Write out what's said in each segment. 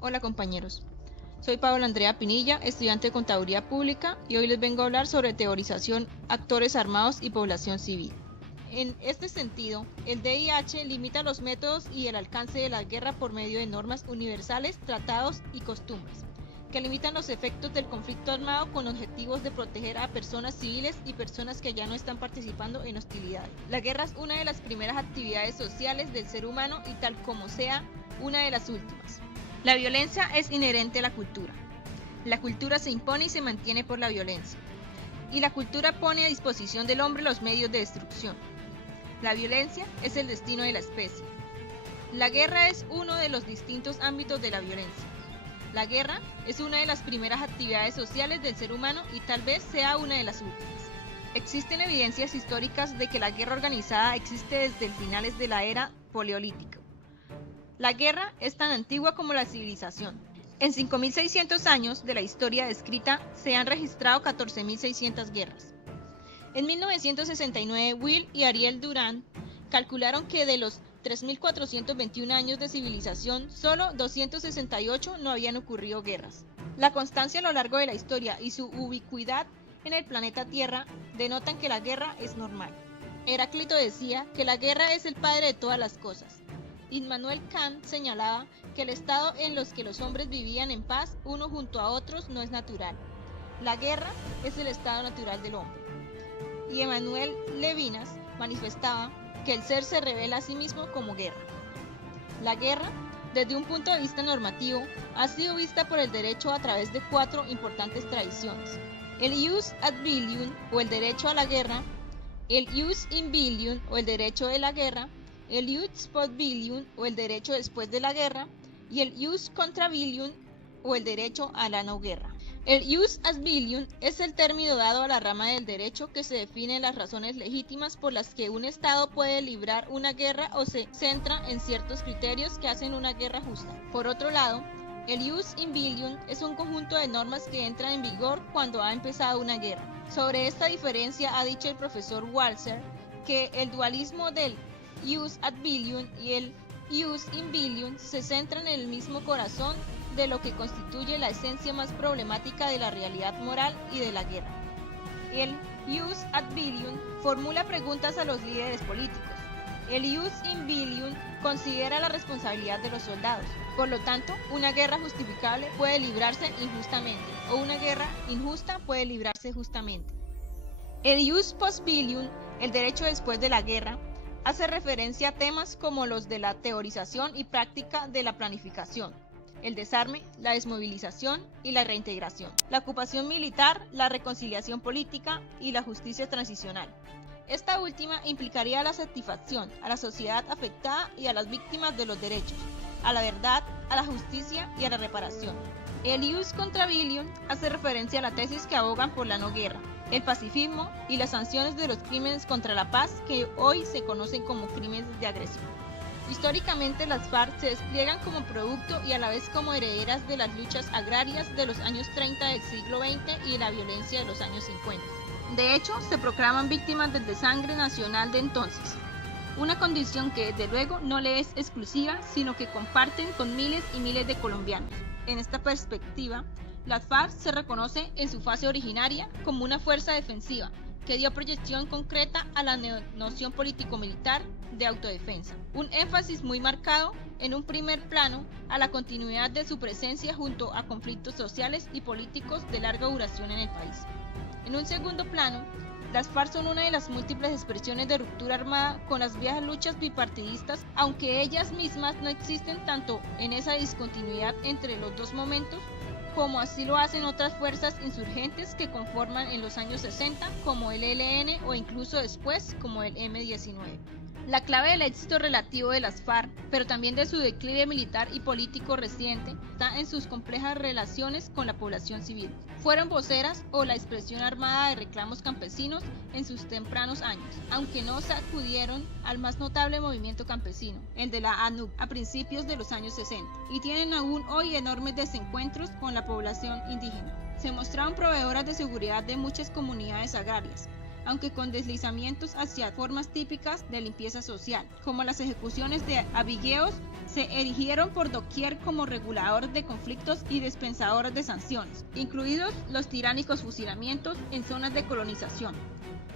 Hola compañeros, soy Paola Andrea Pinilla, estudiante de Contaduría Pública y hoy les vengo a hablar sobre teorización, actores armados y población civil. En este sentido, el DIH limita los métodos y el alcance de la guerra por medio de normas universales, tratados y costumbres, que limitan los efectos del conflicto armado con objetivos de proteger a personas civiles y personas que ya no están participando en hostilidades. La guerra es una de las primeras actividades sociales del ser humano y tal como sea, una de las últimas. La violencia es inherente a la cultura. La cultura se impone y se mantiene por la violencia. Y la cultura pone a disposición del hombre los medios de destrucción. La violencia es el destino de la especie. La guerra es uno de los distintos ámbitos de la violencia. La guerra es una de las primeras actividades sociales del ser humano y tal vez sea una de las últimas. Existen evidencias históricas de que la guerra organizada existe desde finales de la era paleolítica. La guerra es tan antigua como la civilización. En 5.600 años de la historia descrita se han registrado 14.600 guerras. En 1969, Will y Ariel Durant calcularon que de los 3.421 años de civilización, solo 268 no habían ocurrido guerras. La constancia a lo largo de la historia y su ubicuidad en el planeta Tierra denotan que la guerra es normal. Heráclito decía que la guerra es el padre de todas las cosas. Immanuel Kant señalaba que el estado en los que los hombres vivían en paz uno junto a otros no es natural. La guerra es el estado natural del hombre. Y Emmanuel Levinas manifestaba que el ser se revela a sí mismo como guerra. La guerra, desde un punto de vista normativo, ha sido vista por el derecho a través de 4 importantes tradiciones: el jus ad bellium o el derecho a la guerra, el jus in bellium o el derecho de la guerra, el jus post bellium o el derecho después de la guerra y el jus contra bellium o el derecho a la no guerra. El jus ad bellium es el término dado a la rama del derecho que se define las razones legítimas por las que un Estado puede librar una guerra o se centra en ciertos criterios que hacen una guerra justa. Por otro lado, el jus in bellium es un conjunto de normas que entran en vigor cuando ha empezado una guerra. Sobre esta diferencia ha dicho el profesor Walser que el dualismo del jus ad bellium y el jus in bellium se centran en el mismo corazón de lo que constituye la esencia más problemática de la realidad moral y de la guerra. El jus ad bellium formula preguntas a los líderes políticos. El jus in bellium considera la responsabilidad de los soldados. Por lo tanto, una guerra justificable puede librarse injustamente o una guerra injusta puede librarse justamente. El jus post bellium, el derecho después de la guerra, hace referencia a temas como los de la teorización y práctica de la planificación, el desarme, la desmovilización y la reintegración, la ocupación militar, la reconciliación política y la justicia transicional. Esta última implicaría la satisfacción a la sociedad afectada y a las víctimas de los derechos, a la verdad, a la justicia y a la reparación. El jus contra bellium hace referencia a la tesis que abogan por la no guerra, el pacifismo y las sanciones de los crímenes contra la paz que hoy se conocen como crímenes de agresión. Históricamente las FARC se despliegan como producto y a la vez como herederas de las luchas agrarias de los años 30 del siglo XX y de la violencia de los años 50. De hecho, se proclaman víctimas del desangre nacional de entonces, una condición que desde luego no le es exclusiva, sino que comparten con miles y miles de colombianos. En esta perspectiva, las FARC se reconoce en su fase originaria como una fuerza defensiva que dio proyección concreta a la noción político-militar de autodefensa. Un énfasis muy marcado en un primer plano a la continuidad de su presencia junto a conflictos sociales y políticos de larga duración en el país. En un segundo plano, las FARC son una de las múltiples expresiones de ruptura armada con las viejas luchas bipartidistas, aunque ellas mismas no existen tanto en esa discontinuidad entre los dos momentos, como así lo hacen otras fuerzas insurgentes que conforman en los años 60, como el ELN o incluso después, como el M-19. La clave del éxito relativo de las FARC, pero también de su declive militar y político reciente, está en sus complejas relaciones con la población civil. Fueron voceras o la expresión armada de reclamos campesinos en sus tempranos años, aunque no sacudieron al más notable movimiento campesino, el de la ANUC, a principios de los años 60, y tienen aún hoy enormes desencuentros con la población indígena. Se mostraron proveedoras de seguridad de muchas comunidades agrarias, aunque con deslizamientos hacia formas típicas de limpieza social, como las ejecuciones de abigeos, se erigieron por doquier como reguladores de conflictos y dispensadores de sanciones, incluidos los tiránicos fusilamientos en zonas de colonización.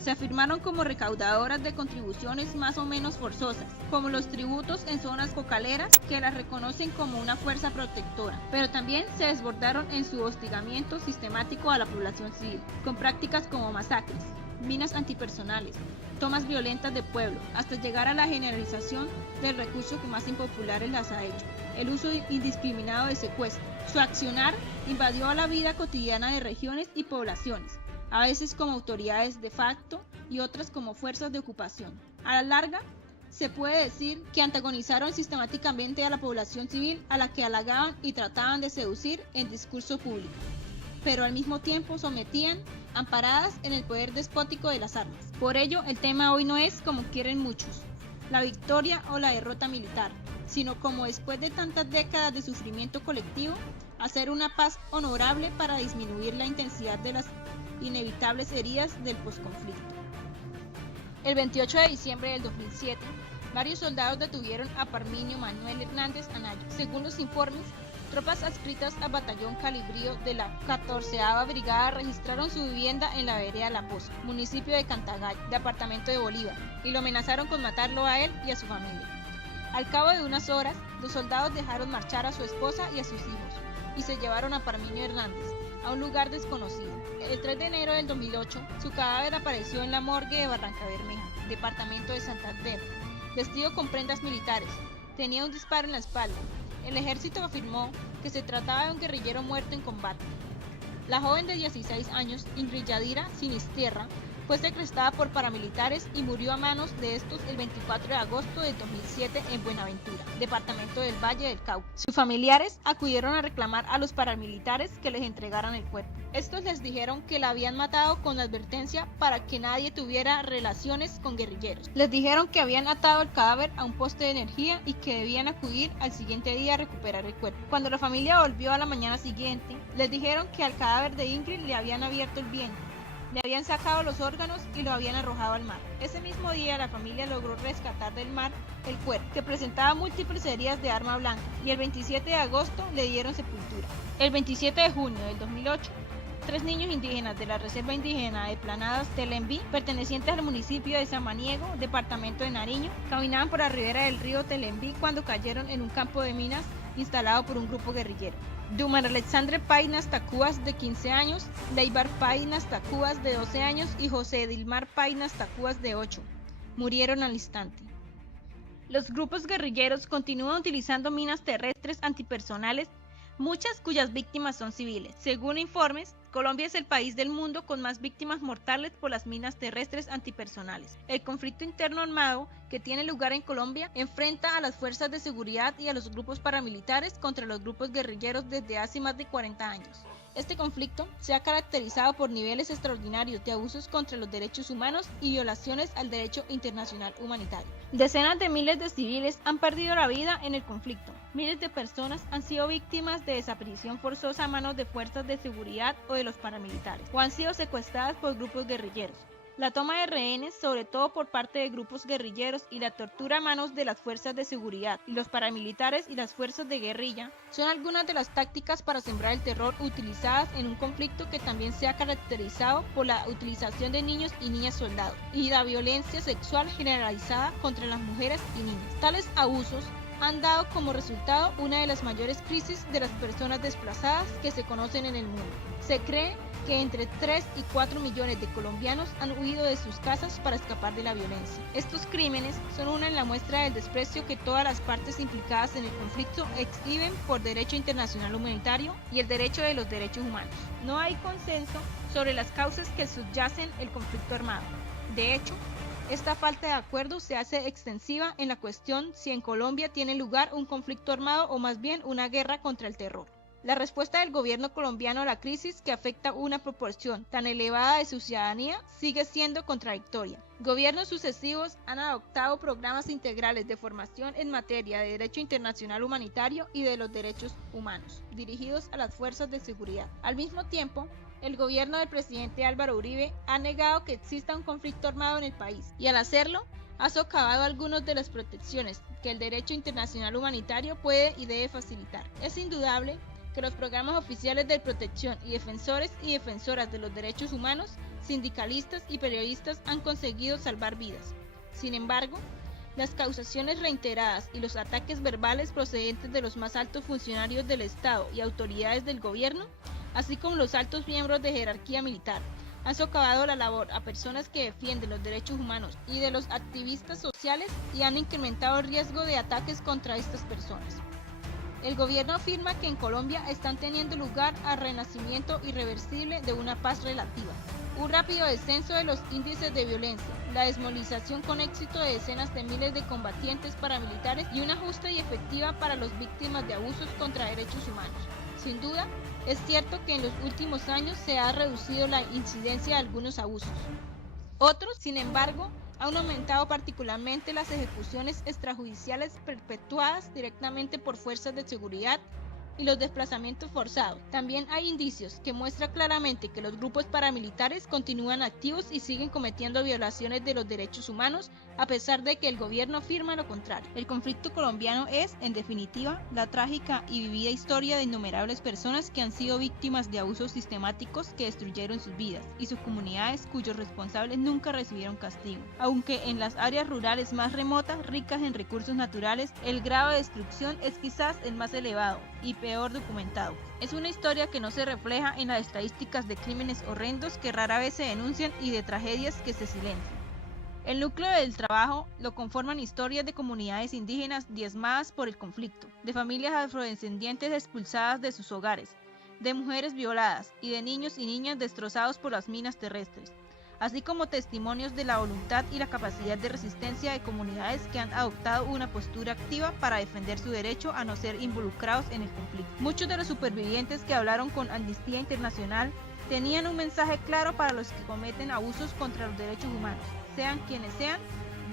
Se afirmaron como recaudadoras de contribuciones más o menos forzosas, como los tributos en zonas cocaleras que las reconocen como una fuerza protectora, pero también se desbordaron en su hostigamiento sistemático a la población civil, con prácticas como masacres, minas antipersonales, tomas violentas de pueblo, hasta llegar a la generalización del recurso que más impopulares las ha hecho, el uso indiscriminado de secuestro. Su accionar invadió a la vida cotidiana de regiones y poblaciones, a veces como autoridades de facto y otras como fuerzas de ocupación. A la larga, se puede decir que antagonizaron sistemáticamente a la población civil a la que halagaban y trataban de seducir en discurso público, pero al mismo tiempo sometían, amparadas en el poder despótico de las armas. Por ello, el tema hoy no es, como quieren muchos, la victoria o la derrota militar, sino como después de tantas décadas de sufrimiento colectivo, hacer una paz honorable para disminuir la intensidad de las inevitables heridas del posconflicto. El 28 de diciembre del 2007, varios soldados detuvieron a Parminio Manuel Hernández Anaya. Según los informes, tropas adscritas al batallón Calibrío de la 14ª Brigada registraron su vivienda en la vereda La Poza, municipio de Cantagallo, departamento de Bolívar, y lo amenazaron con matarlo a él y a su familia. Al cabo de unas horas, los soldados dejaron marchar a su esposa y a sus hijos, y se llevaron a Parminio Hernández a un lugar desconocido. El 3 de enero del 2008, su cadáver apareció en la morgue de Barrancabermeja, departamento de Santander, vestido con prendas militares. Tenía un disparo en la espalda. El ejército afirmó que se trataba de un guerrillero muerto en combate. La joven de 16 años, Ingrid Yadira Sinistierra, fue secuestrada por paramilitares y murió a manos de estos el 24 de agosto de 2007 en Buenaventura, departamento del Valle del Cauca. Sus familiares acudieron a reclamar a los paramilitares que les entregaran el cuerpo. Estos les dijeron que la habían matado con advertencia para que nadie tuviera relaciones con guerrilleros. Les dijeron que habían atado el cadáver a un poste de energía y que debían acudir al siguiente día a recuperar el cuerpo. Cuando la familia volvió a la mañana siguiente, les dijeron que al cadáver de Ingrid le habían abierto el vientre, le habían sacado los órganos y lo habían arrojado al mar. Ese mismo día la familia logró rescatar del mar el cuerpo, que presentaba múltiples heridas de arma blanca, y el 27 de agosto le dieron sepultura. El 27 de junio del 2008, 3 niños indígenas de la Reserva Indígena de Planadas Telembí, pertenecientes al municipio de Samaniego, departamento de Nariño, caminaban por la ribera del río Telembí cuando cayeron en un campo de minas instalado por un grupo guerrillero. Dumar Alexandre Painas Tacuas, de 15 años, Leibar Painas Tacuas, de 12 años, y José Dilmar Painas Tacuas, de 8. Murieron al instante. Los grupos guerrilleros continúan utilizando minas terrestres antipersonales, muchas cuyas víctimas son civiles. Según informes, Colombia es el país del mundo con más víctimas mortales por las minas terrestres antipersonales. El conflicto interno armado que tiene lugar en Colombia enfrenta a las fuerzas de seguridad y a los grupos paramilitares contra los grupos guerrilleros desde hace más de 40 años. Este conflicto se ha caracterizado por niveles extraordinarios de abusos contra los derechos humanos y violaciones al derecho internacional humanitario. Decenas de miles de civiles han perdido la vida en el conflicto. Miles de personas han sido víctimas de desaparición forzosa a manos de fuerzas de seguridad o de los paramilitares, o han sido secuestradas por grupos guerrilleros. La toma de rehenes, sobre todo por parte de grupos guerrilleros, y la tortura a manos de las fuerzas de seguridad y los paramilitares y las fuerzas de guerrilla son algunas de las tácticas para sembrar el terror utilizadas en un conflicto que también se ha caracterizado por la utilización de niños y niñas soldados y la violencia sexual generalizada contra las mujeres y niñas. Tales abusos han dado como resultado una de las mayores crisis de las personas desplazadas que se conocen en el mundo. Se cree que entre 3 y 4 millones de colombianos han huido de sus casas para escapar de la violencia. Estos crímenes son una en la muestra del desprecio que todas las partes implicadas en el conflicto exhiben por derecho internacional humanitario y el derecho de los derechos humanos. No hay consenso sobre las causas que subyacen el conflicto armado. De hecho, esta falta de acuerdo se hace extensiva en la cuestión si en Colombia tiene lugar un conflicto armado o más bien una guerra contra el terror. La respuesta del gobierno colombiano a la crisis, que afecta una proporción tan elevada de su ciudadanía, sigue siendo contradictoria. Gobiernos sucesivos han adoptado programas integrales de formación en materia de derecho internacional humanitario y de los derechos humanos, dirigidos a las fuerzas de seguridad. Al mismo tiempo, el gobierno del presidente Álvaro Uribe ha negado que exista un conflicto armado en el país, y al hacerlo, ha socavado algunas de las protecciones que el derecho internacional humanitario puede y debe facilitar. Es indudable que los programas oficiales de protección y defensores y defensoras de los derechos humanos, sindicalistas y periodistas han conseguido salvar vidas. Sin embargo, las causaciones reiteradas y los ataques verbales procedentes de los más altos funcionarios del Estado y autoridades del gobierno, así como los altos miembros de jerarquía militar, han socavado la labor a personas que defienden los derechos humanos y de los activistas sociales y han incrementado el riesgo de ataques contra estas personas. El gobierno afirma que en Colombia están teniendo lugar al renacimiento irreversible de una paz relativa, un rápido descenso de los índices de violencia, la desmovilización con éxito de decenas de miles de combatientes paramilitares y una justa y efectiva para las víctimas de abusos contra derechos humanos. Sin duda, es cierto que en los últimos años se ha reducido la incidencia de algunos abusos. Otros, sin embargo, han aumentado particularmente las ejecuciones extrajudiciales perpetuadas directamente por fuerzas de seguridad y los desplazamientos forzados. También hay indicios que muestran claramente que los grupos paramilitares continúan activos y siguen cometiendo violaciones de los derechos humanos, a pesar de que el gobierno afirma lo contrario. El conflicto colombiano es, en definitiva, la trágica y vivida historia de innumerables personas que han sido víctimas de abusos sistemáticos que destruyeron sus vidas y sus comunidades cuyos responsables nunca recibieron castigo. Aunque en las áreas rurales más remotas, ricas en recursos naturales, el grado de destrucción es quizás el más elevado y peor documentado. Es una historia que no se refleja en las estadísticas de crímenes horrendos que rara vez se denuncian y de tragedias que se silencian. El núcleo del trabajo lo conforman historias de comunidades indígenas diezmadas por el conflicto, de familias afrodescendientes expulsadas de sus hogares, de mujeres violadas y de niños y niñas destrozados por las minas terrestres, así como testimonios de la voluntad y la capacidad de resistencia de comunidades que han adoptado una postura activa para defender su derecho a no ser involucrados en el conflicto. Muchos de los supervivientes que hablaron con Amnistía Internacional tenían un mensaje claro para los que cometen abusos contra los derechos humanos. Sean quienes sean,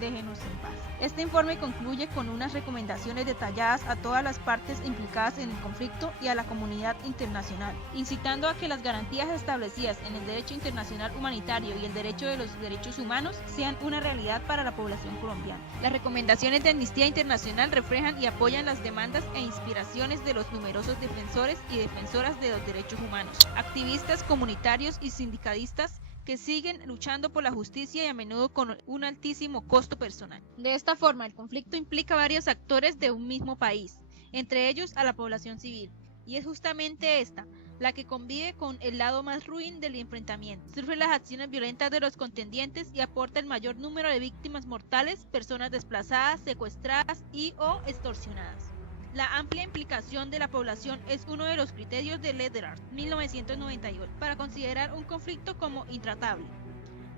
déjenos en paz. Este informe concluye con unas recomendaciones detalladas a todas las partes implicadas en el conflicto y a la comunidad internacional, incitando a que las garantías establecidas en el derecho internacional humanitario y el derecho de los derechos humanos sean una realidad para la población colombiana. Las recomendaciones de Amnistía Internacional reflejan y apoyan las demandas e inspiraciones de los numerosos defensores y defensoras de los derechos humanos, activistas comunitarios y sindicalistas que siguen luchando por la justicia y a menudo con un altísimo costo personal. De esta forma, el conflicto implica varios actores de un mismo país, entre ellos a la población civil, y es justamente esta la que convive con el lado más ruin del enfrentamiento. Sufre las acciones violentas de los contendientes y aporta el mayor número de víctimas mortales, personas desplazadas, secuestradas y o extorsionadas. La amplia implicación de la población es uno de los criterios de Lederer, 1998, para considerar un conflicto como intratable.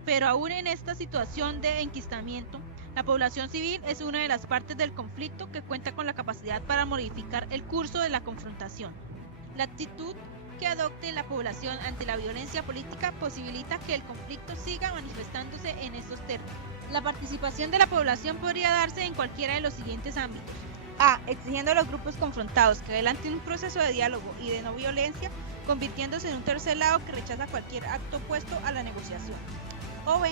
Pero aún en esta situación de enquistamiento, la población civil es una de las partes del conflicto que cuenta con la capacidad para modificar el curso de la confrontación. La actitud que adopte la población ante la violencia política posibilita que el conflicto siga manifestándose en estos términos. La participación de la población podría darse en cualquiera de los siguientes ámbitos. A. Exigiendo a los grupos confrontados que adelanten un proceso de diálogo y de no violencia, convirtiéndose en un tercer lado que rechaza cualquier acto opuesto a la negociación. O B.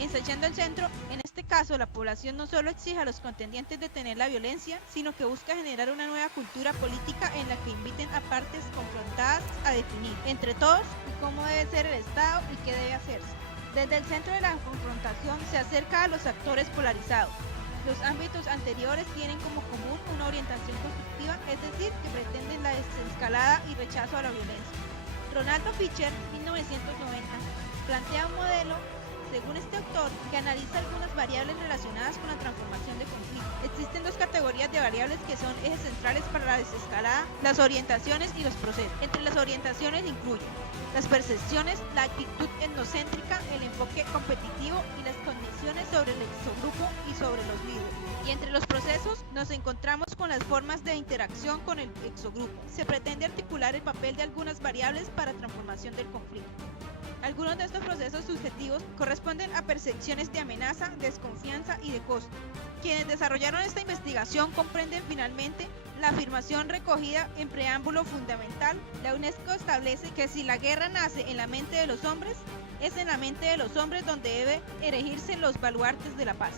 Ensayando el centro, en este caso la población no solo exige a los contendientes detener la violencia, sino que busca generar una nueva cultura política en la que inviten a partes confrontadas a definir, entre todos, cómo debe ser el Estado y qué debe hacerse. Desde el centro de la confrontación se acerca a los actores polarizados. Los ámbitos anteriores tienen como común una orientación constructiva, es decir, que pretenden la desescalada y rechazo a la violencia. Ronaldo Fischer, 1990, plantea un modelo según este autor, que analiza algunas variables relacionadas con la transformación de conflicto. Existen dos categorías de variables que son ejes centrales para la desescalada: las orientaciones y los procesos. Entre las orientaciones incluyen las percepciones, la actitud etnocéntrica, el enfoque competitivo y las condiciones sobre el exogrupo y sobre los líderes. Y entre los procesos nos encontramos con las formas de interacción con el exogrupo. Se pretende articular el papel de algunas variables para transformación del conflicto. Algunos de estos procesos subjetivos corresponden a percepciones de amenaza, desconfianza y de costo. Quienes desarrollaron esta investigación comprenden finalmente la afirmación recogida en preámbulo fundamental. La UNESCO establece que si la guerra nace en la mente de los hombres, es en la mente de los hombres donde debe erigirse los baluartes de la paz.